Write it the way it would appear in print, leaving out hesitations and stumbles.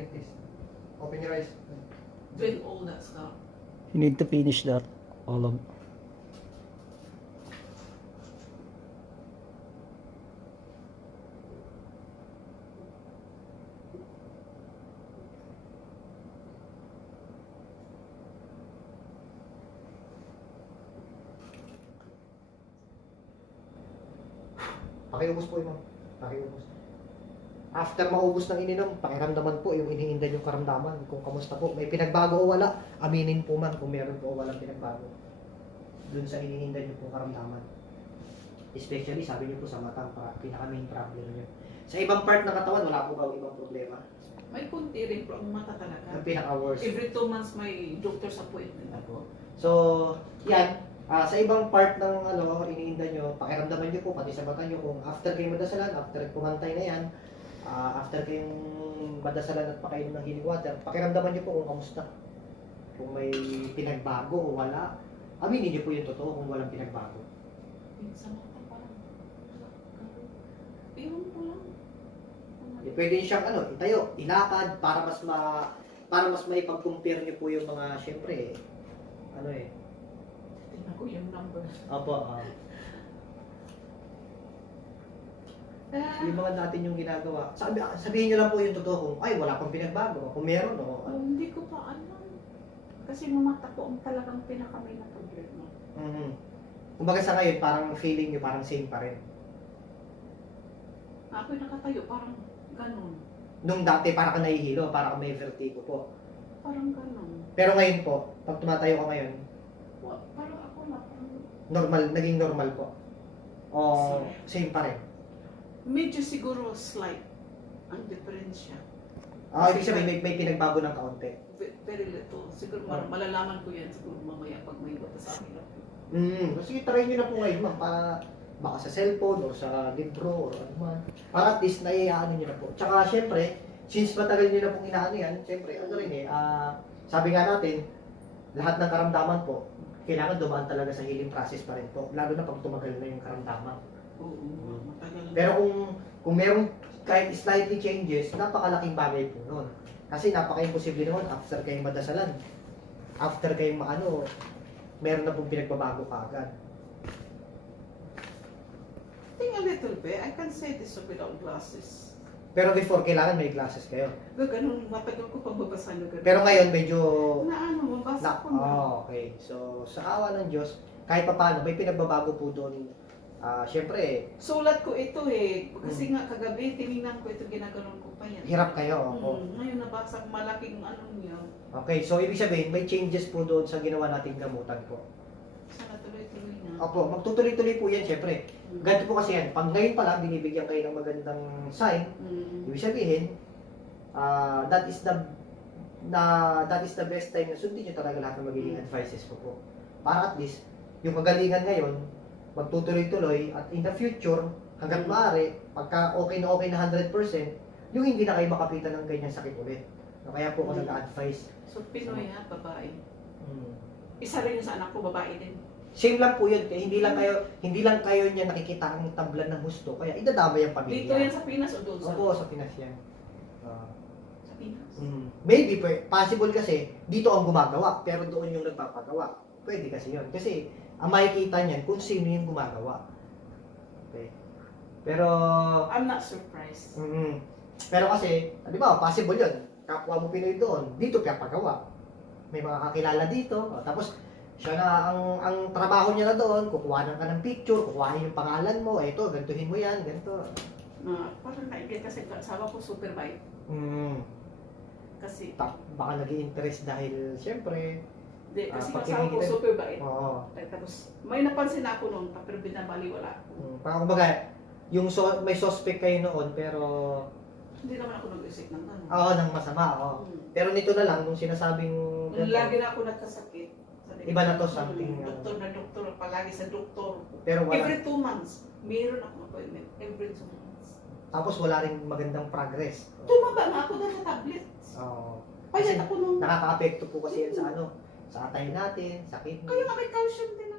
like this. Open your eyes. Doing all that stuff. You need to finish that. All of Pakiubos po yun, ma'am. Pakiubos. After maubos ng ininom, pakiramdaman po yung iniindan yung karamdaman. Kung kamusta po, may pinagbago o wala, aminin po man kung meron po o walang pinagbago. Dun sa iniindan yung po karamdaman. Especially, sabi niyo po sa mata, pinaka-main problem niyo. Sa ibang part ng katawan, wala po ba ibang problema? May kunti rin po ang mata talaga. Ang pinaka-worst. Every 2 months may doctor's appointment ako. So, yan. Sa ibang part ng iniinda nyo, pakiramdaman nyo po, pati sa mata nyo, kung after kayong madasalan, after kumantay na yan, after kayong madasalan at pakainom ng healing water, pakiramdaman nyo po kung kamusta. Kung may pinagbago o wala, aminin nyo po yung totoo kung walang pinagbago. Sa mata parang, ewan ko lang. Pwede siyang itayo, ilakad, para mas maipag-compare nyo po yung mga, syempre, Tingnan ko yung number. Opo, yung mga natin yung ginagawa. Sabihin nyo lang po yung totoo kung, ay, wala pang pinagbago. Kung meron, Hindi ko pa alam. Kasi mamata ko ang talagang pinakamay na problema. Kumbaga sa ngayon, parang feeling nyo parang same pa rin. Ako'y nakatayo, parang ganun. Nung dati, parang ka nahihilo, parang ka may vertigo po. Parang ganun. Pero ngayon po, pag tumatayo ka ngayon, Parang ako na, naging normal po. O same pa rin. medyo siguro slight ang diferensya. Ibig sabihin, may pinagbago ng kaunti. Very little. Siguro malalaman ko yan siguro mamaya pag may bata sa akin. Sige, try nyo na po ngayon, ma'am, para baka sa cellphone or sa libro or ano man. Para at least naiaano nyo na po. Tsaka syempre, since matagal nyo na pong inaano yan, syempre, sabi nga natin, lahat ng karamdaman po, kailangan dumaan talaga sa healing process pa rin po. Lalo na pag tumagal na yung karamdaman. Oo, matagal. Pero kung merong kahit slightly changes, napakalaking bagay po nun. Kasi napaka-imposible naman after kayong madasalan. After kayong meron na pong pinagbabago kaagad. I think a little bit. I can say this without glasses. Pero before, kailangan may glasses kayo. Ganun, matagal ko pang babasa na ganun. Pero ngayon, medyo... Mabasa ko na. Okay. So, sa awa ng Diyos, kahit pa paano, may pinagbabago po doon. Siyempre, Sulat ko ito kasi nga kagabi, tinignan ko ito, ginaganon ko pa yan. hirap kayo. Ngayon nabasa ko malaking niya. Okay, so ibig sabihin, may changes po doon sa ginawa nating gamutan po. Sana tuloy-tuloy na. Opo, magtutuloy-tuloy po yan, siyempre. Ganito po kasi yan, pag ngayon pa lang, binibigyan kayo ng magandang sign, ibig sabihin, that is the best time na sundin nyo talaga lahat ng magiging advices ko po. Para at least, yung kagalingan ngayon, magtutuloy-tuloy at in the future, hanggat maaari, pagka okay na 100%, yung hindi na kayo makapitan ng ganyan sakit ulit. Kaya po ako nag-advise. So Pinoy babae. Isa rin yung sa anak ko, babae din. Same lang po yun, kaya hindi lang kayo niya nakikita ang tablan ng gusto, kaya idadamay ang pamilya. Dito yan sa Pinas o doon sa? Opo, sa Pinas yan. Sa Pinas? Maybe, possible kasi, dito ang gumagawa, pero doon yung nagpapagawa. Pwede kasi yun. Kasi, ang makikita niyan kung sino yung gumagawa. Okay. Pero, I'm not surprised. pero kasi, di ba, possible yun. Kapwa mo Pinoy doon, dito pinapagawa. May mga kakilala dito, tapos, siya na, ang trabaho niya na doon, kukuha ka ng picture, kukuha yung pangalan mo, eto, gantuhin mo yan, ganito. Parang naigit kasi asawa ko super bait. Kasi, Baka nag-i-interest dahil, siyempre, kasi pag asawa ko kinikilig- super bait. oo. Tapos, may napansin ako noon, pero binabaliwala ko. Parang kumbaga, may suspect kayo noon, pero, Hindi naman ako nag-isip ng gano'n. ng masama, Pero nito na lang, nung sinasabing, Lagi na ako nagkasakit. Iba na to, something, Doktor na doktor, palagi sa doktor. pero wala. Every 2 months, mayroon akong appointment. Every 2 months. Tapos wala rin magandang progress. Tumaba nga ako dahil sa tablets. Oo. Payat ako nung... Nakaka-apekto po kasi yan sa sa atay natin, sa kidney. Kaya nga may calcium din